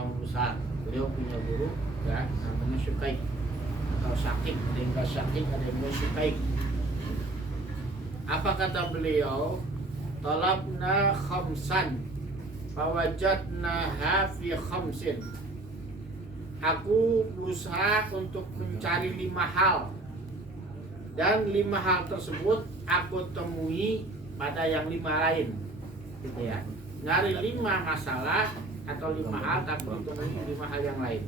ulama besar. Beliau punya guru ya namanya Syukaik atau Syakik, ada yang Syakik, ada yang Syukaik. Apa kata beliau? Talabna khamsan fawajadnaha fi khamsin. Aku berusaha untuk mencari 5 hal, dan 5 hal tersebut aku temui pada yang 5 lain, gitu ya. Nyari 5 masalah atau 5 hal, tapi temui 5 hal yang lain.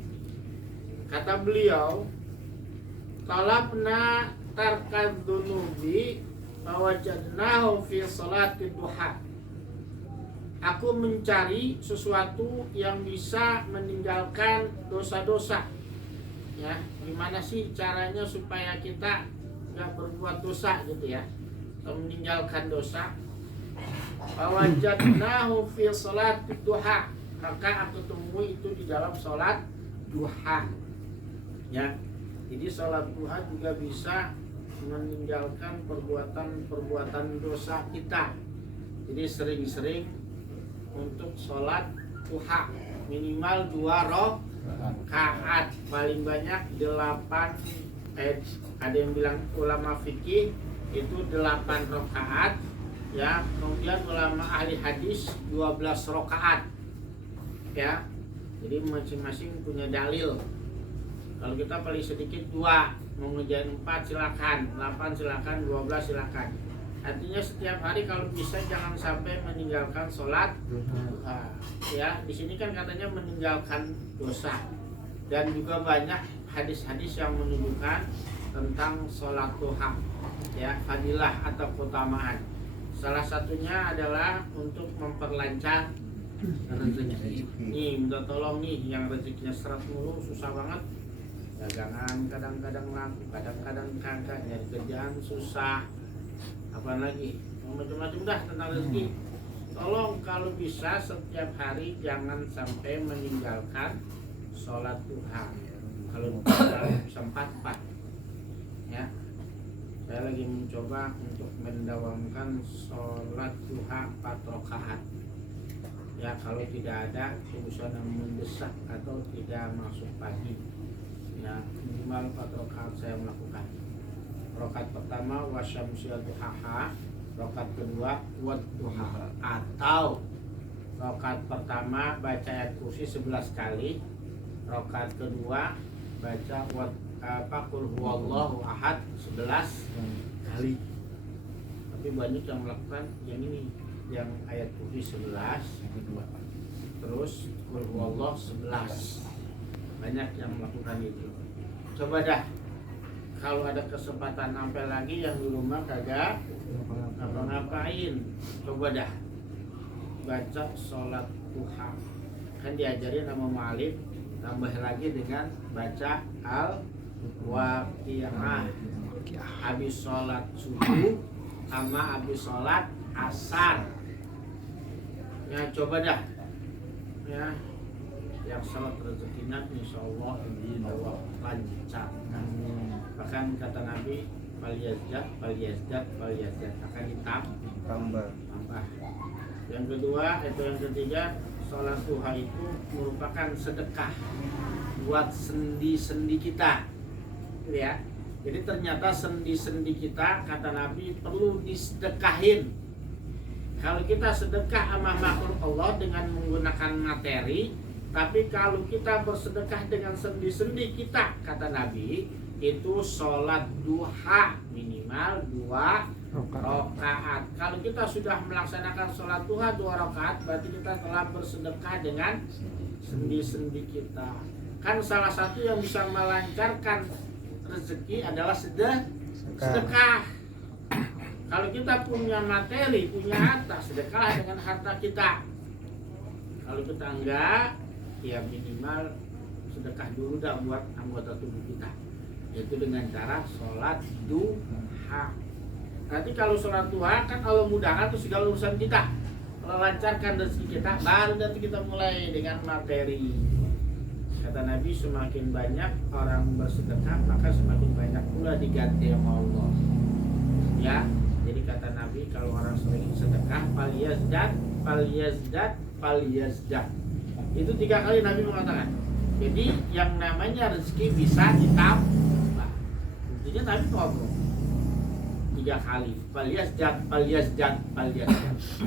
Kata beliau, talabna tarkad dunubi fawajadnahu fi salati duha. Aku mencari sesuatu yang bisa meninggalkan dosa-dosa. Ya, gimana sih caranya supaya kita nggak berbuat dosa gitu ya, atau meninggalkan dosa? Fawajadnahu fi sholati duha. Maka aku temui itu di dalam sholat duha. Ya, jadi sholat duha juga bisa meninggalkan perbuatan dosa kita. Jadi sering-sering untuk sholat duha minimal 2 rakaat, paling banyak 8. Ada yang bilang ulama fikih itu 8 rakaat ya. Kemudian ulama ahli hadis 12 rakaat ya. Jadi masing-masing punya dalil. Kalau kita paling sedikit 2, mau ngejain 4 silakan, 8 silakan, 12 silakan. Artinya setiap hari kalau bisa jangan sampai meninggalkan sholat duha. Ya, di sini kan katanya meninggalkan dosa. Dan juga banyak hadis-hadis yang menunjukkan tentang sholat duha. Ya, fadilah atau keutamaan. Salah satunya adalah untuk memperlancar rezeki. Nih, minta tolong nih yang rezekinya seret mulu, susah banget. Dagangan kadang-kadang laku, kadang-kadang kagak, nyari kerjaan susah. Apa lagi, macam-macam dah tentang rezeki. Tolong kalau bisa setiap hari jangan sampai meninggalkan sholat duha. Kalau bisa 4 ya. Saya lagi mencoba untuk mendawamkan sholat duha 4 rakaat. Ya, kalau tidak ada urusan yang mendesak atau tidak masuk pagi, ya minimal 4 rakaat saya melakukan. Rakaat pertama wasyamsil duhaha, rakaat kedua wadduha, atau rakaat pertama baca ayat kursi 11 kali, rakaat kedua baca qul huwallahu ahad 11 kali. Tapi banyak yang melakukan yang ini, yang ayat kursi 11 terus qul huwallahu 11. Banyak yang melakukan itu. Coba dah kalau ada kesempatan nampil lagi yang di rumah kagak ngapa-ngapain, coba dah baca sholat duha. Kan diajarin sama mu'allim, tambah lagi dengan baca al-waqi'ah habis sholat subuh sama habis sholat asar. Ya coba dah ya, yang sholat rezekinya insyaallah Allah lancar. Bahkan kata Nabi falyazdad akan ditambah. Yang kedua itu, yang ketiga, sholat duha itu merupakan sedekah buat sendi-sendi kita, gitu ya. Jadi ternyata sendi-sendi kita kata Nabi perlu disedekahin. Kalau kita sedekah sama makhluk Allah dengan menggunakan materi, tapi kalau kita bersedekah dengan sendi-sendi kita kata Nabi, itu sholat duha minimal 2 rakaat. Kalau kita sudah melaksanakan sholat duha 2 rakaat, berarti kita telah bersedekah dengan sendi-sendi kita. Kan salah satu yang bisa melancarkan rezeki adalah sedekah. Kalau kita punya materi, punya harta, sedekah dengan harta kita. Kalau kita enggak, ya minimal sedekah dulu dah buat anggota tubuh kita, yaitu dengan cara sholat duha. Nanti kalau sholat duha kan Allah mudahkan tuh segala urusan kita, Allah lancarkan rezeki kita, baru nanti kita mulai dengan materi. Kata Nabi, semakin banyak orang bersedekah maka semakin banyak pula diganti sama Allah. Ya, jadi kata Nabi kalau orang sering sedekah, falyazdad. Itu 3 kali Nabi mengatakan. Jadi yang namanya rezeki bisa ditambah. Intinya Nabi ngomong 3 kali. Paliasjat.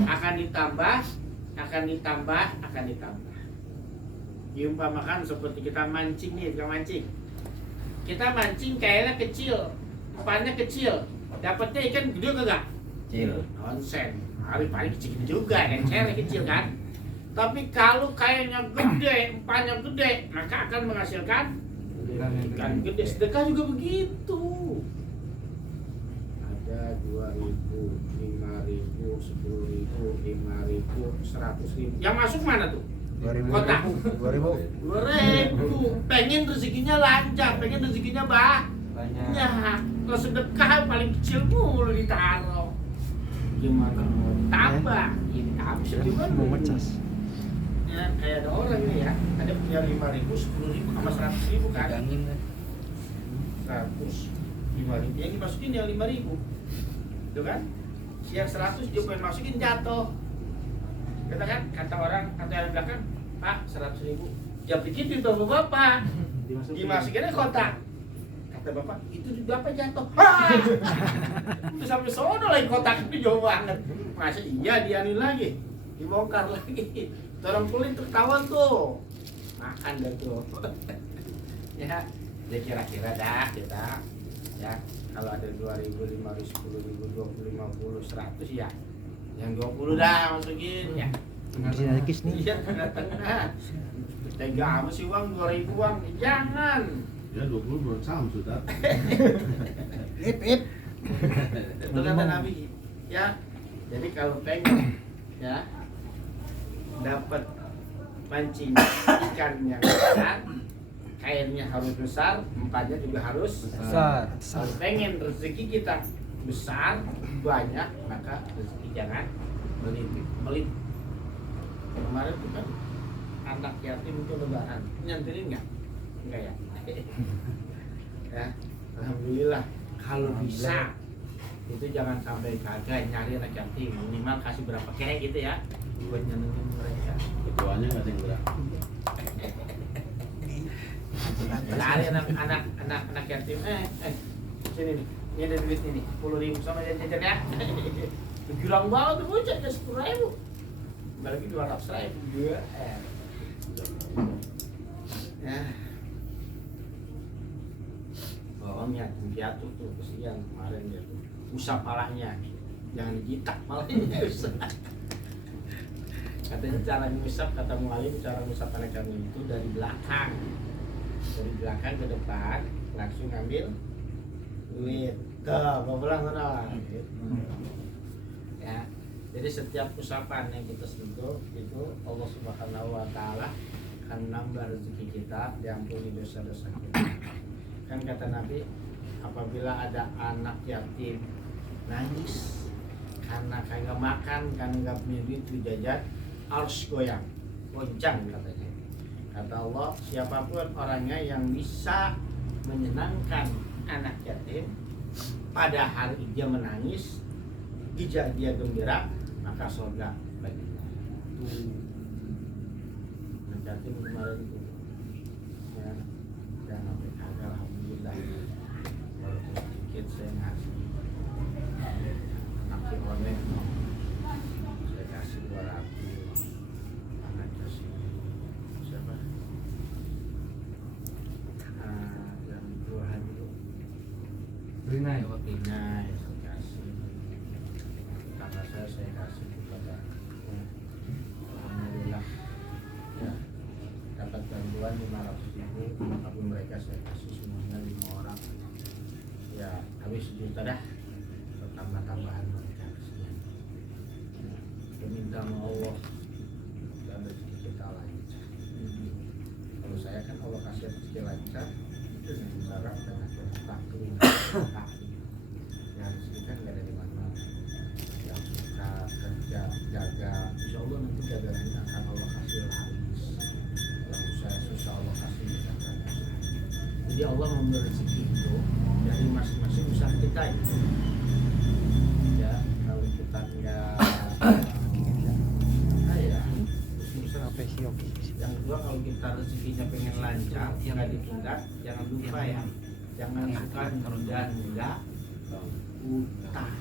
Akan ditambah. Diumpamakan seperti kita mancing nih, kita mancing kayaknya kecil, umpannya kecil, dapatnya ikan gede kagak? Kecil. Nonsen. Hari paling kecil juga, encer kecil kan? Tapi kalau kayaknya gede, umpannya gede, maka akan menghasilkan ikan gede. Sedekah juga begitu. Ada 2.000, 5.000, 10.000, 5.000, 100.000. Yang masuk mana tuh? 2.000. Kotak. 2.000. Pengen rezekinya lancar, pengen rezekinya banyak. Kalau sedekah paling kecil mulu ditaruh. Gimana mau tambah? Ini habis juga Mau ngecas. Ya, kayak ada orang ini ya, ada punya 5.000, 10.000 sama 100.000 kan? 100, 5.000, yang dimasukin yang 5.000, itu kan? Yang 100 dia pengen masukin jatuh. Kata orang, kata yang belakang, Pak 100.000, ya pikir di bapak, dimasukinnya kotak. Kata bapak, itu di bapak jatuh. Itu sampai sono lagi kotak itu jauh banget. Masa iya dianin lagi, dibongkar lagi. Orang kulit tertawan tuh, makan dah tuh. Ya kira-kira dah kita, ya kalau ada 2.000, 5.000, 10.000, 20, 50, 100 ya, yang 20 dah masukin ya. Disini ada kis nih. Iya tengah-tengah. Tega amat sih uang 2.000 uang, jangan. Ya 20 belum sama sudah. Ip. Itu kata Nabi, ya. Jadi kalau pengen, ya. Dapat pancing ikan yang besar, kainnya harus besar, umpannya juga harus Besar. Kalau pengen rezeki kita besar, banyak, maka rezeki jangan melit. Kemarin itu kan anak yatim itu lebaran, nyantirin nggak? Enggak ya? Ya, alhamdulillah. Kalau bisa itu jangan sampai kagak nyari anak yatim, minimal kasih berapa kayak gitu ya buat nyenengin mereka. Ketuanya nggak ada yang gerak. Cari anak yatim, sini nih, ini ada duit ini, 10.000 sama jajan ya. Girang banget tuh bocah, 10.000, bagi 200.000 juga. Ya, oh yatim piatu tuh kesian kemarin dia tuh, usap palanya, jangan dijitak palanya usap. Katanya cara ngusap, kata mualim, cara ngusap anak kami itu dari belakang ke depan, langsung ambil duit. Tuh, mau pulang sana. Ya, jadi setiap usapan yang kita sentuh itu Allah Subhanahu Wa Taala akan nambah rezeki kita, diampuni dosa-dosa kita. Kan kata Nabi, apabila ada anak yatim nangis karena kagak makan, karena nggak punya duit jajan, harus goncang katanya. Kata Allah, siapapun orangnya yang bisa menyenangkan anak yatim pada hari dia menangis, dia gembira, maka surga baginya. Anak yatim kemarin itu, ya, dan sampai kagak, alhamdulillah. Walaupun sedikit saya ngasih anak si Onek, saya kasih 200. Rinai saya kasih, kakak saya kasih kepada, alhamdulillah ya, dapat bantuan 500.000, tapi mereka saya kasih semuanya 5 orang ya, habis 1 juta dah, tambah-tambahan mereka kesian. Kita minta sama Allah dan rezeki kita lancar. Kalau saya kan Allah kasih rezeki lancar, itu dengan cara dengan taklim. Ya rezeki kan nggak ada di mana. Yang suka kerja jaga, insya Allah nanti jagangannya akan Allah kasih laris. Yang saya susah Allah kasih jagaan. Jadi Allah memberi rezeki itu dari masing-masing usaha kita itu. Ya kalau kita nggak ya, yang rezekinya pengen lancar, nggak ditunda, jangan lupa ya, jangan suka nunda utang.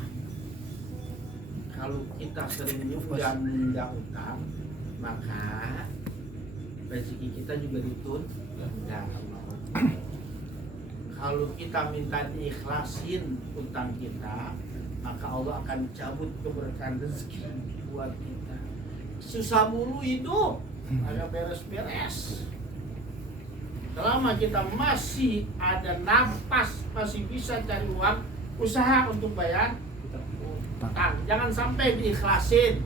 Kalau kita sering nunda utang, maka rezeki kita juga ditunda. Kalau kita minta diikhlasin utang kita, maka Allah akan cabut keberkahan rezeki buat kita. Susah mulu hidup, agak beres-beres. Selama kita masih ada nafas, masih bisa cari uang, usaha untuk bayar utang. Jangan sampai diikhlasin,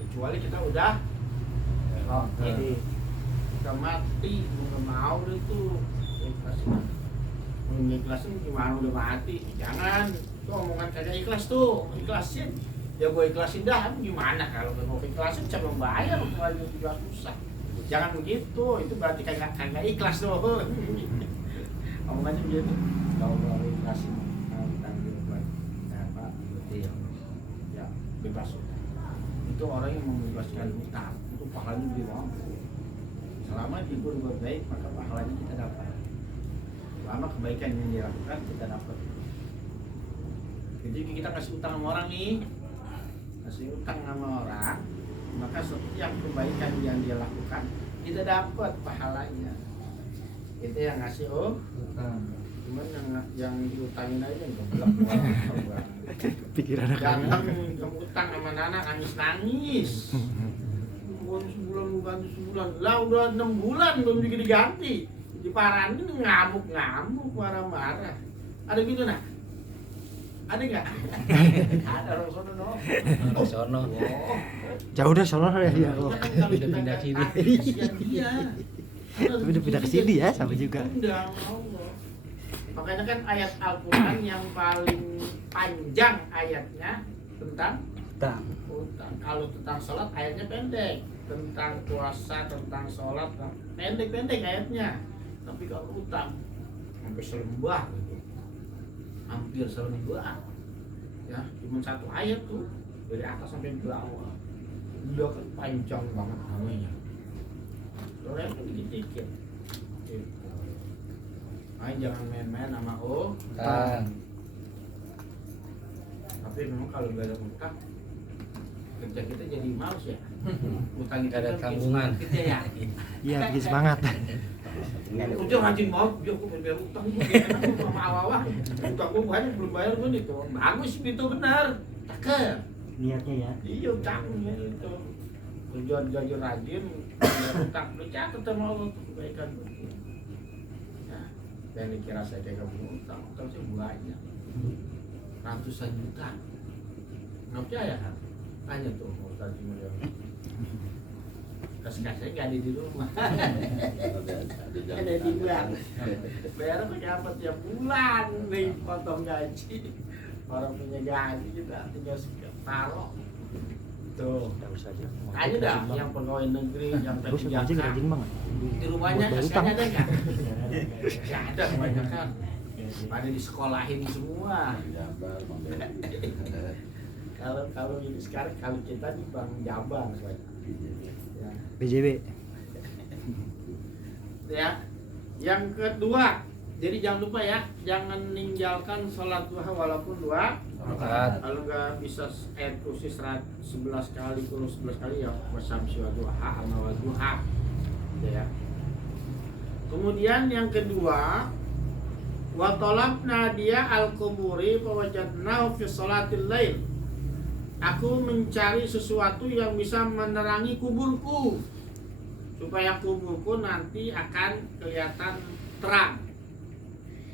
kecuali kita udah jadi kita mati, nggak mau itu ikhlasin. Ikhlasin gimana udah mati? Jangan, tuh omongan kagak ikhlas tuh, ikhlasin. Ya gue ikhlasin dah, gimana kalau gue mau ikhlasin siapa yang bayar kalau juga susah. Jangan begitu, itu berarti kagak ikhlas tuh. Omongannya begitu. Kalau mau ikhlasin, kalau tanggung buat apa? Berarti ya bebas. Itu orang yang membebaskan hutang, itu pahalanya gede banget. Selama dia berbuat baik, maka pahalanya kita dapat. Selama kebaikan yang dilakukan kita dapat. Jadi kita kasih utang sama orang nih, kasih utang sama orang, maka setiap kebaikan yang dia lakukan kita dapat pahalanya. Itu yang ngasih utang. Cuman yang diutangin aja yang keblak banget. Pikiran Datang minta utang sama Nana nangis. Bukan sebulan. Lah udah 6 bulan belum diganti. Diparahin ngamuk-ngamuk, marah-marah. Ada gitu nak? Ada nggak? Ada orang sono no. Sono. Jauh dah sono ya dia. Udah pindah sini. Tapi udah pindah ke sini ya, sama juga. Makanya kan ayat Al-Quran yang paling panjang ayatnya tentang utang. Kalau tentang sholat ayatnya pendek, tentang puasa, tentang sholat pendek-pendek ayatnya. Tapi kalau utang sampai selembah gitu, hampir selembah, ya cuma satu ayat tuh dari atas sampai bawah, udah kan panjang banget namanya. Soalnya kan dikit-dikit. Gitu. Makanya jangan main-main sama utang. Tapi memang kalau nggak ada utang, kerja kita jadi males ya. Utang kita Ada kan tanggungan. kita ya. Iya, bikin semangat. Udah rajin banget, dia aku bayar utang gue sama awal-awal. Utang gue banyak belum bayar gue nih tuh. Bagus itu benar. Cakep. Niatnya ya. Iya cakep itu. Kerjaan rajin, bayar utang. Lu catat sama Allah tuh kebaikan gue. Ya, dan dikira saya kayak kamu utang sih banyak. Ratusan juta. Nggak percaya kan? Tanya tuh Ustaz Cimurian. Kas-kasnya nggak ada di rumah. Ada di bank. Bayar pakai apa tiap bulan nih potong gaji. Orang punya gaji kita tinggal taruh. Tuh. Aja dah yang pegawai negeri yang Terus aja rajin banget. di rumahnya kas-kasnya ada nggak? Nggak ada kebanyakan. Pada disekolahin semua. Kalau ini sekarang kalau kita di Bank Jabar ya. BJB. Ya. Yang kedua, jadi jangan lupa ya, jangan meninggalkan sholat duha walaupun 2 rakaat. Kalau nggak bisa ayat kursi 11 kali, kurus 11 kali ya wasamsi wa duha sama wa duha. Ya. Kemudian yang kedua, wa talabna dia al-quburi fa wajadnahu fi sholatil lail. Aku mencari sesuatu yang bisa menerangi kuburku supaya kuburku nanti akan kelihatan terang.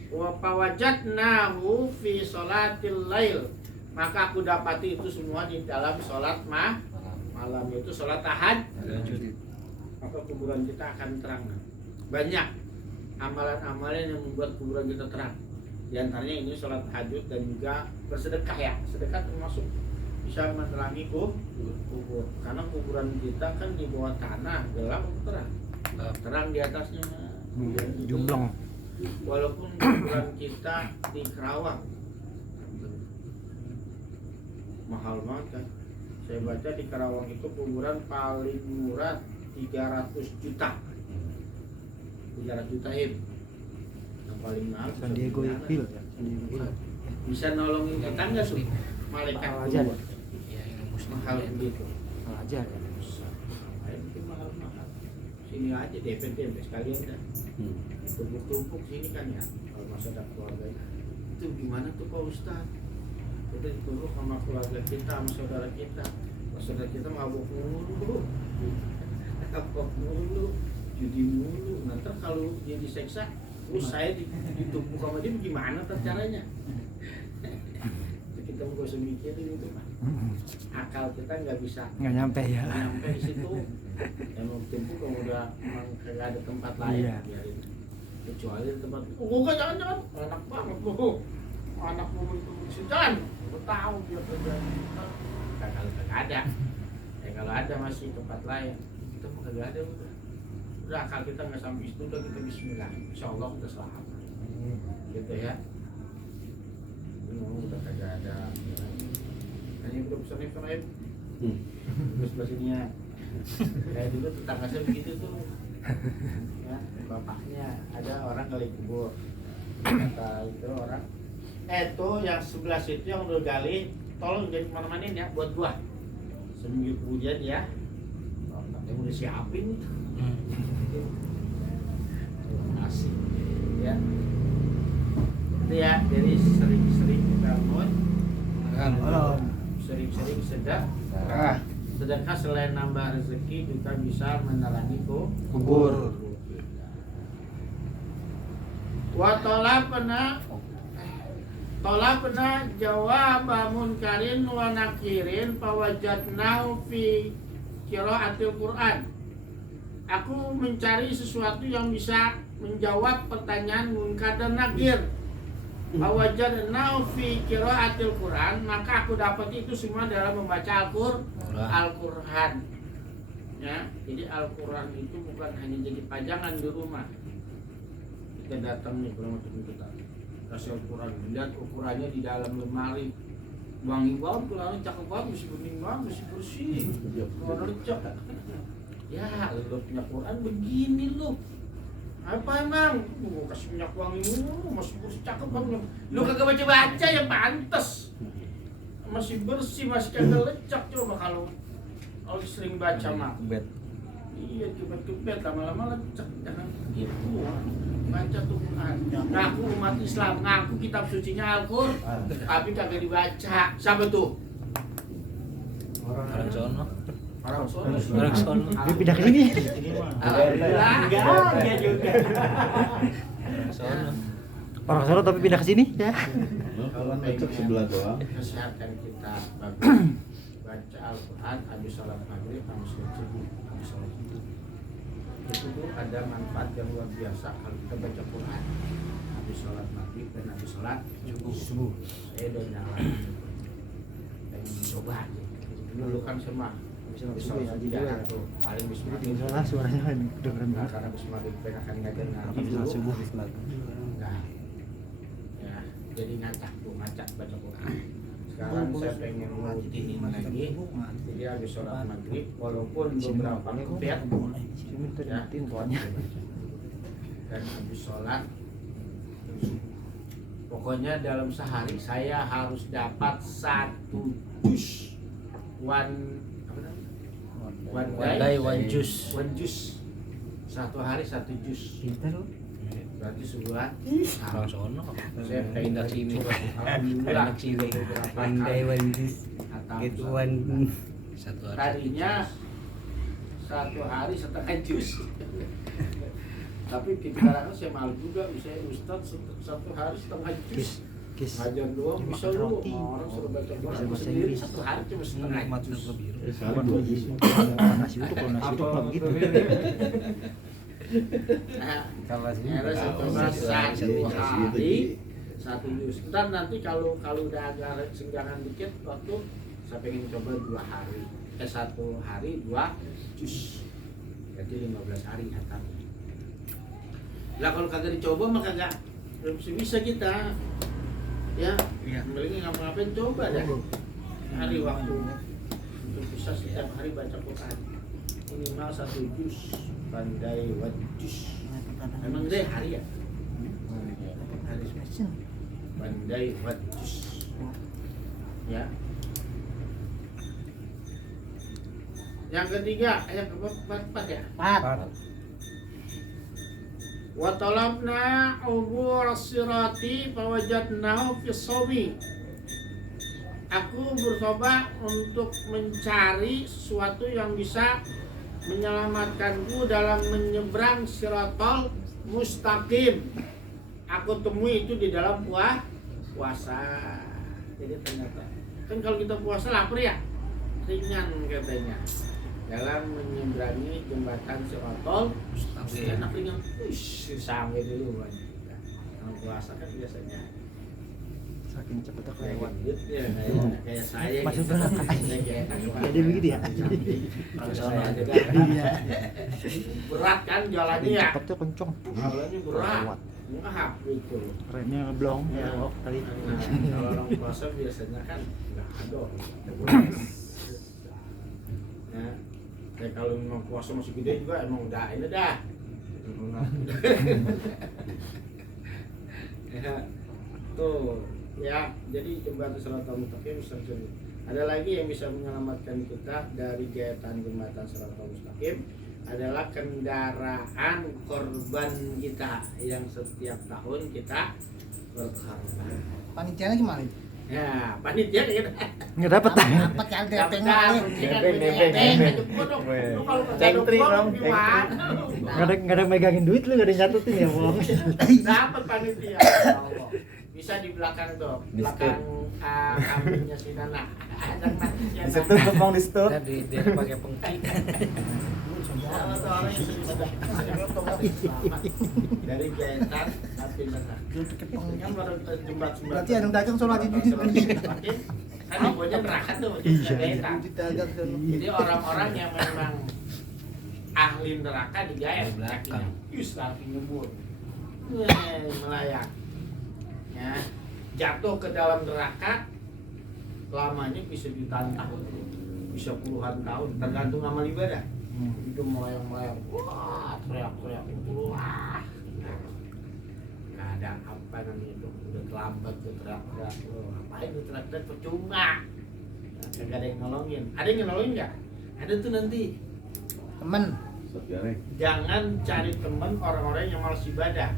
Wa fawajadnahu fi sholatil lail. Maka aku dapati itu semua di dalam sholat malam, itu sholat tahajud. Maka kuburan kita akan terang. Banyak amalan-amalan yang membuat kuburan kita terang. Di antaranya ini sholat tahajud dan juga bersedekah ya. Sedekah termasuk bisa menerangi kubur. Karena kuburan kita kan di bawah tanah, gelap atau terang? Terang di atasnya. Jumblong. Walaupun kuburan kita di Kerawang mahal banget kan. Saya baca di Kerawang itu kuburan paling murah 300 juta. 300 juta yang paling mahal San Diego Iya. Hill ya. Bisa nolongin kita nggak tuh malaikat Mahal aja. kedua mahal begitu Mahal aja ya. ayo bikin mahal sini aja DP sekalian dah tumpuk-tumpuk sini kan ya kalau masa ada keluarga itu gimana tuh Pak Ustadz kita ditumpuk sama keluarga kita sama saudara kita mabuk mulu judi mulu nanti kalau dia diseksa terus saya ditumpuk sama dia gimana ntar caranya kita nggak usah mikirin itu Pak akal kita nggak bisa Nggak nyampe ya. nyampe di situ emang tumpuk kalau udah emang kagak ada tempat lain Iya. biarin kecuali di tempat jangan enak banget anak mau itu jalan lo tahu dia kerja kagak ada kalau ada masih tempat lain kita mah kagak ada udah akal kita nggak sampai itu udah kita Bismillah insyaallah kita selamat gitu ya udah kagak ada hanya udah pesan itu lain terus bahasanya kayak dulu tetangga saya begitu tuh ya bapaknya ada orang gali kubur kata itu orang tuh yang sebelah situ yang udah gali tolong jangan kemana-mana ya buat gua seminggu kemudian ya katanya udah siapin terima kasih ya itu ya jadi sering-sering kita mohon sering-sering sedekah sedekah selain nambah rezeki juga bisa menerangi kubur wa tolapna jawab munkarin wa nakirin fawajadnahu fi qiraatil Quran. Aku mencari sesuatu yang bisa menjawab pertanyaan munkar dan nakir. Fawajadnahu fi qiraatil Quran, maka aku dapat itu semua dalam membaca Al-Qur'an. Ya, jadi Al-Qur'an itu bukan hanya jadi pajangan di rumah. Kita datang nih ke rumah teman kita kasih Al-Quran, lihat ukurannya di dalam lemari wangi banget, kulangnya cakep banget, masih bening banget, masih bersih kalau lecok ya, lu punya Quran begini lu apa emang? Gua kasih minyak wangi mulu, masih bersih, cakep banget lu kagak baca-baca ya pantes masih bersih, masih kagak lecok coba kalau sering baca mah iya, kebet lama-lama lecek, jangan gitu baca tuh Quran. Ngaku umat Islam, ngaku kitab sucinya Al-Qur'an, tapi kagak dibaca. Siapa tuh? Orang sono. Orang sono. Dia pindah ke sini. Alhamdulillah. Enggak juga. Orang sono. Orang Solo tapi pindah ke sini ya. Kalau ngecek sebelah doang. Kesehatan kita bagus. Baca Al-Qur'an habis sholat maghrib, habis sholat subuh, habis sholat itu tuh ada manfaat yang luar biasa kalau kita baca Quran habis sholat maghrib dan habis sholat subuh. Saya udah nyalain pengen coba aja dulu kan sama habis sholat subuh ya tuh paling habis maghrib Salah suaranya kan kedengeran nah, banget. karena habis maghrib pengen akan ngajar ngaji Habis dulu sholat subuh. nah ya jadi ngacak baca Quran. Sekarang saya pengen rutinin lagi jadi habis sholat maghrib walaupun beberapa kebet ya, dan habis sholat pokoknya dalam sehari saya harus dapat 1 juz one day One juz. satu hari 1 juz berarti sebulan Orang sono. saya pengen Pindah sini. alhamdulillah Pindah sini. One juz. atau Gitu one. Satu hari. tadinya 1 hari setengah jus tapi kadang-kadang saya malu juga misalnya Ustadz 1 hari setengah jus ngajar doang bisa lu orang suruh baca Quran sendiri 1 hari cuma setengah jus Sekali 2 juz. Nasi uduk kalau nasi uduk kalau begitu. nah Kalau sini era setelah 1 hari 1 jus ntar nanti kalau udah agak senggangan dikit waktu saya pengen coba 2 hari 1 hari 2 jus jadi 15 hari katanya lah kalau kagak dicoba mah kagak belum bisa kita ya mending ngapa-ngapain coba deh hari waktu untuk bisa setiap hari baca Quran minimal 1 juz pandai wajus Emang deh hari ya? Hari pandai wadus. Ya. Yang ketiga, yang keempat ya. Wa talabna ubur sirati fawajadnahu fi shawi. Aku bercoba untuk mencari sesuatu yang bisa menyelamatkanku dalam menyeberang siratal mustaqim. Aku temui itu di dalam puasa. Jadi ternyata kan kalau kita puasa lapar ya, ringan katanya. Dalam menyeberangi jembatan siratal mustaqim. Enak ringan. Sampai dulu kan. Kalau puasa kan biasanya Saking cepetnya kelewat. Ya, kayak saya Masuk gitu. neraka. Jadi begitu ya? Kalau saya aja kan. Berat kan jalannya Saking ya. cepetnya kenceng. Jalannya berat. Lewat. Ngehap gitu. Remnya ngeblong Ya. ya tadi. Nah, kalau orang puasa biasanya kan nggak ada. Ya. Kayak kalau memang puasa masih gede juga emang udah ini dah. Ya. Tuh, ya. Jadi jembatan siratal mustaqim terjadi. Ada lagi yang bisa menyelamatkan kita dari jahatan jembatan siratal mustaqim adalah kendaraan korban kita yang setiap tahun kita berkorban. Panitianya gimana? Ya, panitia gitu. Nggak dapet tang. Dapat kan depeng kali. Cengtri dong, Nggak ada megangin duit lu, nggak ada nyatutin ya bohong. dapat panitia. Bisa di belakang dong, belakang kambingnya si Nana. Ada panitia. Ditutup bang di situ. Tadi dia pakai pengki. Dari jahitan sampai mana? Kan baru jembat Berarti ada yang dagang sholat di judi. kan ibunya neraka tuh Iya. jahitan. Dagang kan. Jadi orang-orang yang memang ahli neraka digayat Di belakang. Yus lagi nyebur melayang ya, jatuh ke dalam neraka lamanya bisa jutaan tahun, bisa puluhan tahun tergantung amal ibadah. Itu melayang-layang, wah teriak-teriak, wah nggak ada apa namanya itu, udah terlambat tuh teriak-teriak, ngapain tuh teriak-teriak percuma, nggak ada yang nolongin. Ada yang nolongin nggak? Ada tuh nanti. Temen. Jangan cari teman orang-orang yang malas ibadah,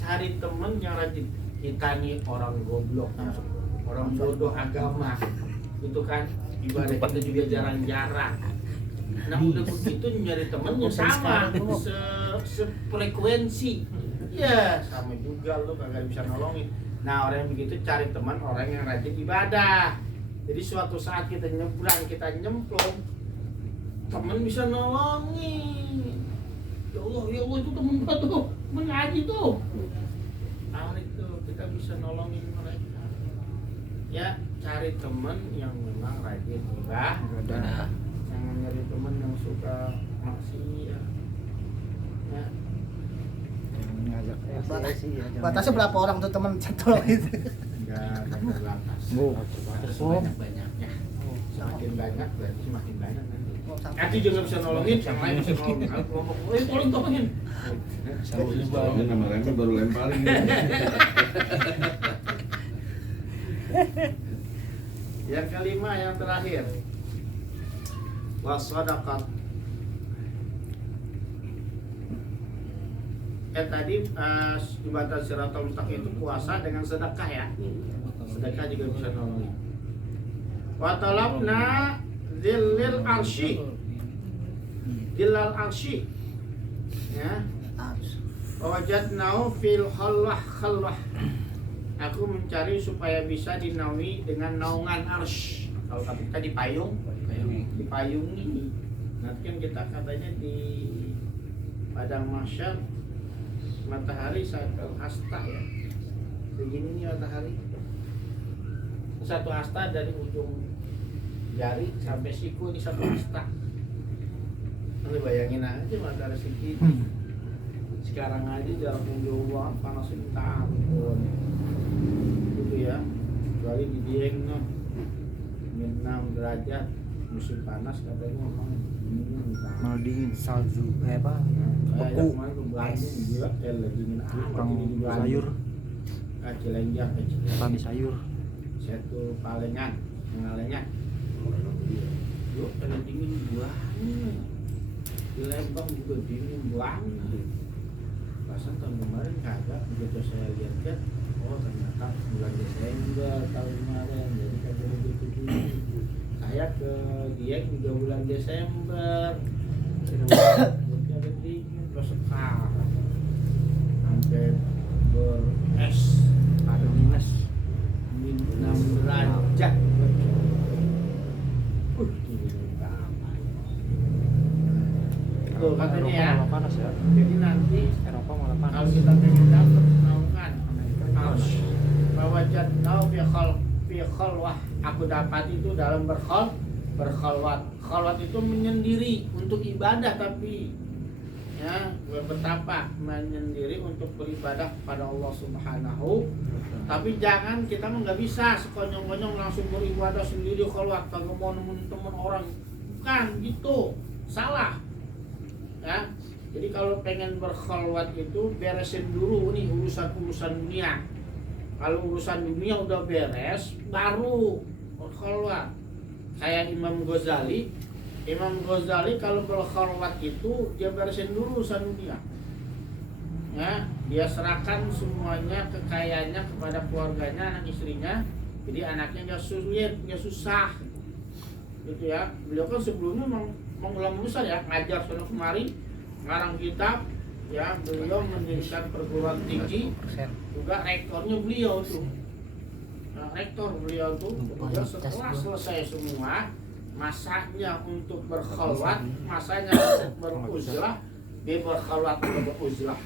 cari teman yang rajin. Kita nih orang goblok, orang bodoh agama, itu kan ibadah kita juga jarang-jarang. Nah udah begitu nyari temen yang sama, sefrekuensi, ya sama juga lu kagak bisa nolongin. Nah orang yang begitu cari teman orang yang rajin ibadah. Jadi suatu saat kita nyebrang, kita nyemplung, temen bisa nolongin. Ya Allah itu temen gua tuh, mengaji tuh. Nah itu kita bisa nolongin mereka. Ya cari temen yang memang rajin ibadah. Jangan nyari temen yang suka maksiat. Ya. Ngajak sih ya. Batasnya berapa orang tuh temen cetol gitu? Enggak terbatas. Terus banyak-banyaknya. Semakin banyak berarti semakin banyak nanti. Nanti juga bisa nolongin, yang lain bisa nolongin. Kalau ngomong, tolongin. Soalnya nama remnya baru lemparin. Yang kelima, yang terakhir, wassadaqat. Tadi jembatan siratal mustaqim itu puasa dengan sedekah ya. Sedekah juga bisa nolongin. Wa talabna dzillil arsy. Dzillal arsy. Ya. Wajadnahu fil khalwah. Aku mencari supaya bisa dinaungi dengan naungan arsy. Kalau kita dipayungi. Nanti kan kita katanya di padang mahsyar matahari satu hasta ya. Begini nih matahari. Satu hasta dari ujung jari sampai siku ini satu hasta. Nanti bayangin aja matahari segini. Sekarang aja jaraknya jauh banget, panasnya minta ampun. Gitu ya. Kecuali di Dieng noh. -6 derajat musim panas katanya memang ini minta ampun. Malah dingin salju apa? beku. Kemarin ke Bandung gila, lagi dingin amat Tukang ini di Bandung. sayur, Cilenjang ke Cilenjang. petani sayur. Satu palengan, mengalengan. Yuk, kalau dingin banget. Di Lembang juga dingin banget. Pasan tahun kemarin kagak, begitu saya lihat kan, oh ternyata bulan Desember tahun kemarin, jadi kagak begitu dingin. Saya ke Dieng juga bulan Desember, jadi ada dingin, terus sekarang sampai beres, ada minus 6 derajat. Dingin banget. Tuh katanya ya. Malah panas ya. Jadi nanti Eropa malah panas. kalau kita pengen dapat naungan bahwa jadnau fi khalwah, aku dapat itu dalam berkhalwat. Khalwat itu menyendiri untuk ibadah, tapi ya betapa menyendiri untuk beribadah kepada Allah Subhanahu. Tapi jangan kita nggak bisa sekonyong-konyong langsung beribadah sendiri khalwat, kagak mau nemuin teman orang, bukan gitu, salah ya. Jadi kalau pengen berkhalwat itu beresin dulu nih urusan-urusan dunia. Kalau urusan dunia udah beres, baru berkhalwat. Kayak Imam Ghazali kalau berkhalwat itu dia beresin dulu urusan dunia. Ya, dia serahkan semuanya kekayaannya kepada keluarganya, anak istrinya. Jadi anaknya nggak sulit, nggak susah, gitu ya. Beliau kan sebelumnya mengulama besar ya, ngajar sana kemari, ngarang kitab, ya. Beliau mendirikan perguruan tinggi, juga rektornya beliau tuh. Nah, rektor beliau tuh, beliau setelah selesai semua masanya untuk berkhalwat, masanya untuk beruzlah, dia berkhalwat atau beruzlah,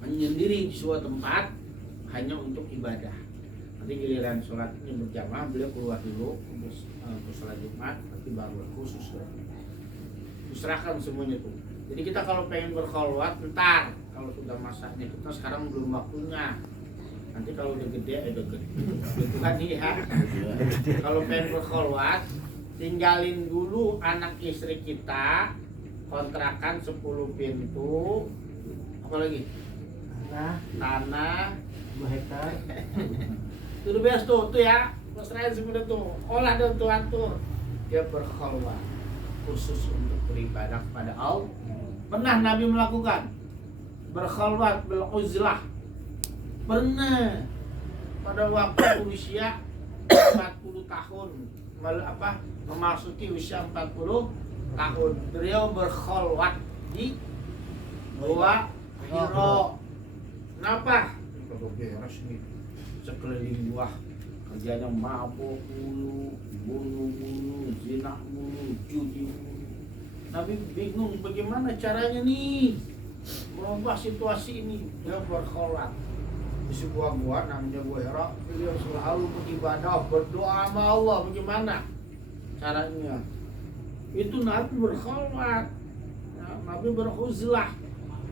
menyendiri di suatu tempat hanya untuk ibadah. Nanti giliran sholatnya berjamaah beliau keluar dulu untuk sholat Jumat, nanti baru khusus diserahkan semuanya tuh. Jadi kita kalau pengen berkhalwat ntar, kalau sudah masanya, kita sekarang belum waktunya. Nanti kalau udah gede, gitu kan ya. Kalau pengen berkhalwat, tinggalin dulu anak istri kita, kontrakan 10 pintu, apa lagi? Tanah 2 hektar. Itu udah beres tuh ya, pasrahin semuanya tuh, olah dan tuh atur. Dia berkhalwat khusus untuk beribadah kepada Allah. Pernah Nabi melakukan berkhalwat beruzlah, pernah pada waktu usia 40 tahun, memasuki usia 40 tahun, beliau berkhalwat di Gua Hiro. Kenapa? Kalau beres nih, sekeliling gua kerjanya mabuk mulu, bunuh mulu, zina mulu, judi mulu. Nabi bingung bagaimana caranya nih merubah situasi ini. Dia berkhalwat di sebuah gua namanya Gua Hira. Beliau selalu beribadah, berdoa sama Allah. Bagaimana caranya? Itu Nabi berkhalwat, ya, Nabi beruzlah.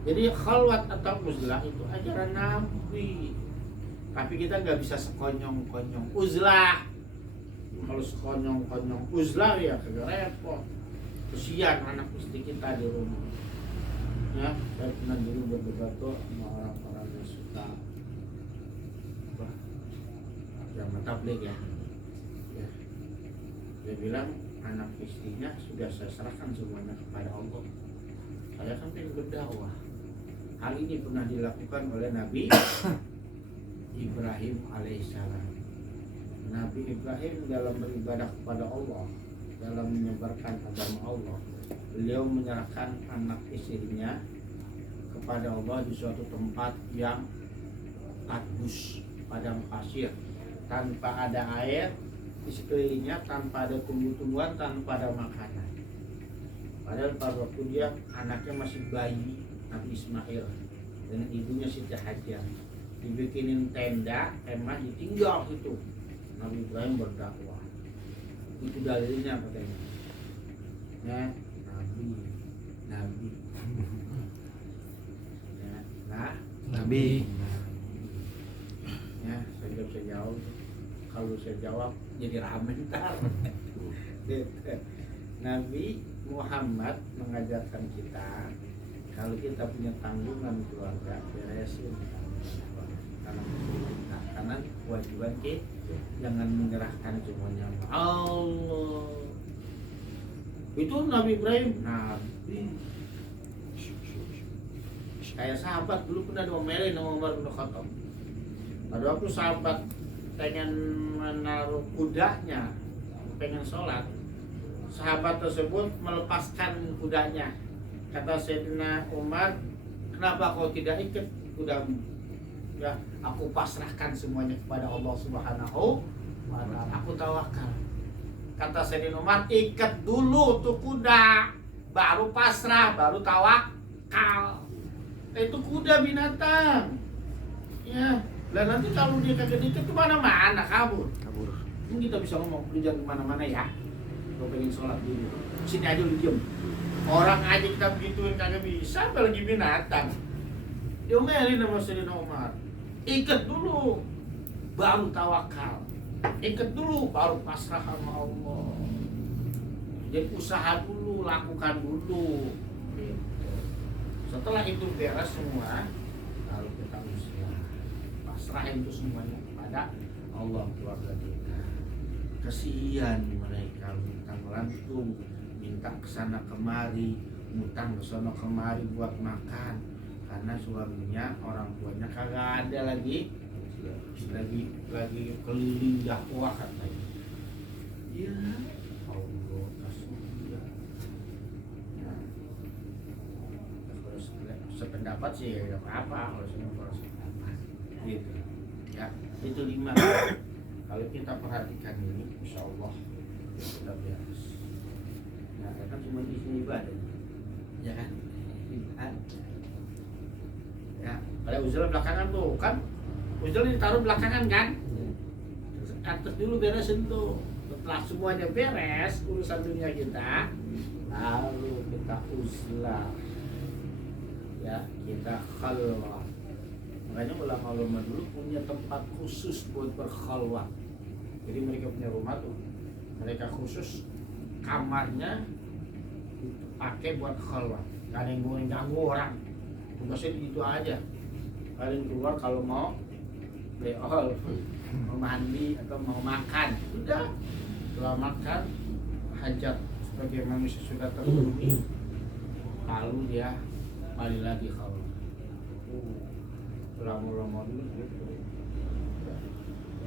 Jadi khalwat atau uzlah itu ajaran Nabi. Tapi kita nggak bisa sekonyong-konyong uzlah. Kalau sekonyong-konyong uzlah ya kagak repot. Kesian anak istri kita di rumah. Ya, saya pernah dulu berdebat sama orang-orang yang suka drama tabligh ya. Dia bilang anak istrinya sudah saya serahkan semuanya kepada Allah. Saya kan pengen berdakwah. Hal ini pernah dilakukan oleh Nabi Ibrahim alaihissalam. Nabi Ibrahim dalam beribadah kepada Allah, dalam menyebarkan agama Allah, beliau menyerahkan anak istrinya kepada Allah di suatu tempat yang tandus, padang pasir, tanpa ada air di sekelilingnya, tanpa ada tumbuh-tumbuhan, tanpa ada makanan. Padahal pada waktu dia anaknya masih bayi, Nabi Ismail dengan ibunya Siti Hajar, dibikinin tenda, kemah ditinggal itu. Nabi Ibrahim berdakwah. Itu dalilnya katanya. Ya, Nabi. Ya, Nabi. Ya, saya nggak bisa jawab. Kalau saya jawab jadi ramen ntar. Nabi Muhammad mengajarkan kita Kalau kita punya tanggungan keluarga, beresin karena kewajiban kita jangan menyerahkan semuanya sama Allah. Itu Nabi Ibrahim, Nabi kayak sahabat dulu pernah diomelin sama Umar bin Khattab. Ada waktu sahabat pengen menaruh kudanya, pengen sholat, sahabat tersebut melepaskan kudanya. Kata Sayyidina Umar, kenapa kau tidak ikat kudamu? Ya, aku pasrahkan semuanya kepada Allah Subhanahu wa ta'ala. Aku tawakal. Kata Sayyidina Umar, ikat dulu tuh kuda, baru pasrah, baru tawakal. Itu kuda binatang. Ya, dan nanti kalau dia kagak ikat kemana-mana kabur. Ini kita bisa ngomong, lu jangan kemana-mana ya. Kau pengen sholat dulu. Sini aja lu diem. Orang aja kita begituin kagak bisa, apalagi binatang. Diomelin sama Sayyidina Umar. Ikat dulu, baru tawakal. Ikat dulu, baru pasrah sama Allah. Jadi usaha dulu, lakukan dulu. Setelah itu beres semua, lalu kita usaha. Pasrahin itu semuanya kepada Allah, keluarga kita. Kasihan mereka minta melantung, minta kesana kemari, ngutang kesana kemari buat makan, karena suaminya, orang tuanya kagak ada lagi keliling dakwah katanya. Ya Allah, kasihan. Nah, sependapat sih ya apa-apa, kalau semua sependapat gitu ya. Itu 5. Kalau kita perhatikan ini, insya Allah kita beres. Nah, kan cuma di sini ibadah, ya kan? Ya, pada uzul belakangan tuh kan, uzul ditaruh belakangan kan? Atas dulu beresin tuh. Setelah semuanya beres urusan dunia kita, lalu kita uzlah, ya kita khalwat. Makanya ulama-ulama dulu punya tempat khusus buat berkhalwat. Jadi mereka punya rumah tuh, mereka khusus kamarnya dipakai buat khalwat. Gak ada yang boleh ganggu orang. Tugasnya gitu aja. Kalian keluar kalau mau beol, mau mandi atau mau makan, sudah. Setelah makan hajat sebagai manusia sudah terpenuhi, lalu dia balik lagi khalwat. Ulama-ulama dulu gitu.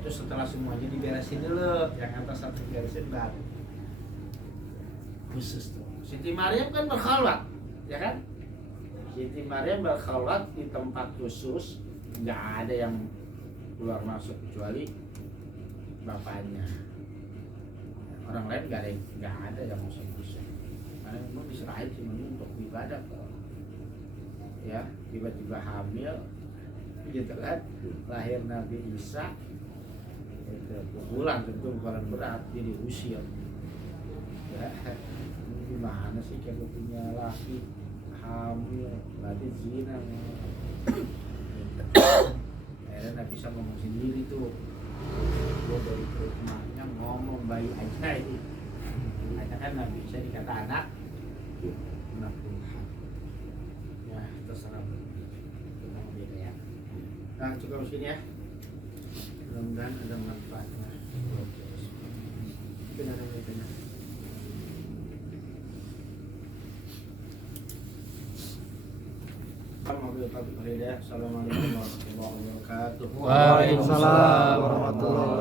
Terus setelah semuanya diberesin dulu, yang atas satu beresin baru khusus tuh. Siti Maryam kan berkhalwat, ya kan? Siti Maryam berkhalwat di tempat khusus, nggak ada yang keluar masuk kecuali bapaknya. Orang lain nggak ada yang masuk khusus. Karena memang diserahin cuma untuk ibadah kok. Ya, tiba-tiba hamil, gitu kan? Lahir Nabi Isa, itu pukulan tentu pukulan berat, jadi usir. Ya, gimana sih kalau punya laki hamil, berarti zina. Akhirnya Nabi Isa ngomong sendiri tuh, gue dari perut emaknya ngomong bayi aja ini. Akhirnya kan Nabi Isa dikata anak Tuhan. Ya terserah. Nah, cukup sini ya. Mudah-mudahan ada manfaatnya. Benar-benar. Assalamualaikum warahmatullahi wabarakatuh. Waalaikumsalam warahmatullahi wabarakatuh.